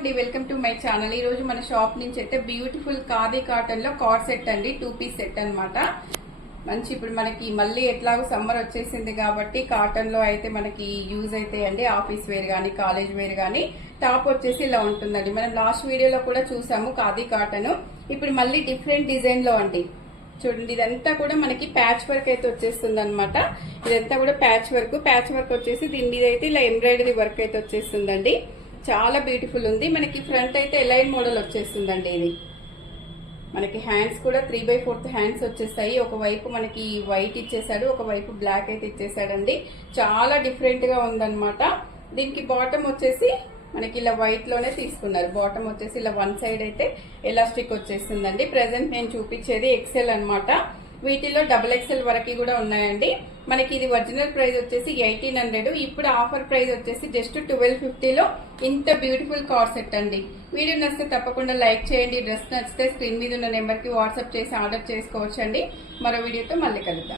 అండి, welcome to my channel. ఈ రోజు మన షాప్ నుంచి అయితే బ్యూటిఫుల్ ఖాదీ కాటన్ లో కార్డ్ సెట్ అండి, 2 పీస్ సెట్ అన్నమాట. మంచి ఇప్పుడు మనకి మళ్ళీ ఎట్లాగో సమ్మర్ వచ్చేసింది కాబట్టి కాటన్ లో అయితే మనకి యూజ్ అయితే అండి. ఆఫీస్ వేర్ గానీ కాలేజ్ వేర్ గానీ టాప్ వచ్చేసి ఇలా ఉంటుందండి. మనం లాస్ట్ వీడియోలో కూడా చూసాము ఖాదీ కాటన్. ఇప్పుడు మళ్ళీ డిఫరెంట్ డిజైన్ లో అండి. చూడండి, ఇదంతా కూడా మనకి ప్యాచ్ వర్క్ అయితే వచ్చేస్తుంది అనమాట. ఇదంతా కూడా ప్యాచ్ వర్క్ వచ్చేసి దీని మీద అయితే ఇలా ఎంబ్రాయిడరీ వర్క్ అయితే వచ్చేస్తుందండి. చాలా బ్యూటిఫుల్ ఉంది. మనకి ఫ్రంట్ అయితే ఎలైన్ మోడల్ వచ్చేస్తుందండి. ఇది మనకి హ్యాండ్స్ కూడా 3/4 హ్యాండ్స్ వచ్చేస్తాయి. ఒకవైపు మనకి వైట్ ఇచ్చేసాడు, ఒకవైపు బ్లాక్ అయితే ఇచ్చేసాడండి. చాలా డిఫరెంట్ గా ఉందన్నమాట. దీనికి బాటమ్ వచ్చేసి మనకి ఇలా వైట్ లోనే తీసుకున్నారు. బాటమ్ వచ్చేసి ఇలా వన్ సైడ్ అయితే ఎలాస్టిక్ వచ్చేస్తుందండి. ప్రెసెంట్ నేను చూపించేది ఎక్సెల్ అన్నమాట. వీటిలో XXL వరకు కూడా ఉన్నాయండి. మనకి ఇది ఒరిజినల్ ప్రైస్ వచ్చేసి 1800. ఇప్పుడు ఆఫర్ ప్రైస్ వచ్చేసి జస్ట్ 1250 లో ఇంత బ్యూటిఫుల్ కార్డ్ సెట్ అండి. వీడియో నచ్చితే తప్పకుండా లైక్ చేయండి. డ్రెస్ నచ్చితే స్క్రీన్ మీద ఉన్న నెంబర్ కి వాట్సాప్ చేసి ఆర్డర్ చేసుకోవచ్చండి. మరో వీడియోతో మళ్ళీ కలుద్దాం.